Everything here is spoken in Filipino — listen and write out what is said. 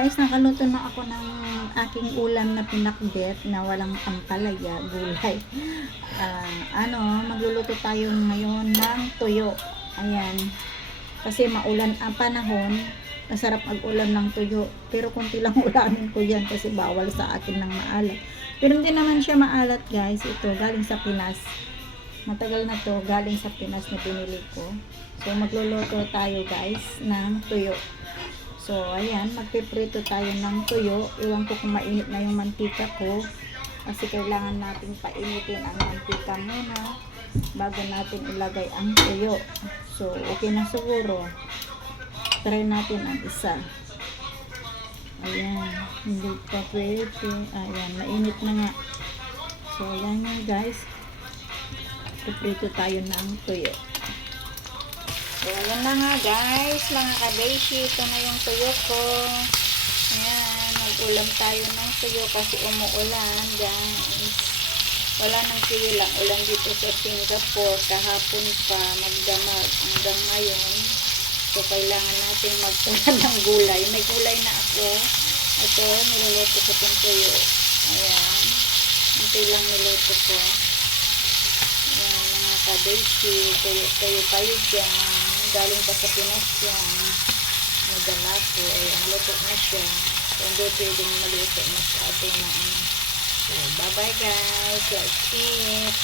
guys, nakaluto na ako ng aking ulam na pinakbet na walang ampalaya, gulay. Magluluto tayo ngayon ng tuyo. Ayan. Kasi maulan ang panahon, masarap mag-ulam ng tuyo. Pero kunti lang ulamin ko yan kasi bawal sa akin ng maalat. Pero hindi naman siya maalat guys. Ito, galing sa Pinas. Matagal na to, galing sa Pinas na binili ko. So, magluluto tayo guys ng tuyo. So, ayan, magpiprito tayo ng tuyo. Iwan ko kung mainit na yung mantika ko. Kasi kailangan natin painitin ang mantika muna bago natin ilagay ang tuyo. So, okay na siguro. Try natin ang isa. Ayan, hindi pa pwede. Ayan, mainit na nga. So, ayan nga guys. Piprito tayo ng tuyo. So, ayan na nga guys, mga kabeshi, ito na yung tuyo ko. Ayan, mag-ulam tayo ng tuyo kasi umuulan guys. Wala nang tuyo lang, ulan dito sa Singapore, kahapon pa, magdamag hanggang ngayon. So, kailangan natin mag-ulam ng gulay. May gulay na ako. Ito, niluluto ko itong tuyo. Ayan, ito lang niluto ko. Ayan, mga kabeshi, tuyo kayo dyan. Galing pa sa Pinas yan. Nadala ko. Ayan, luto na siya. So, hindi pwedeng maluto masyado na. So, bye bye guys. Let's eat.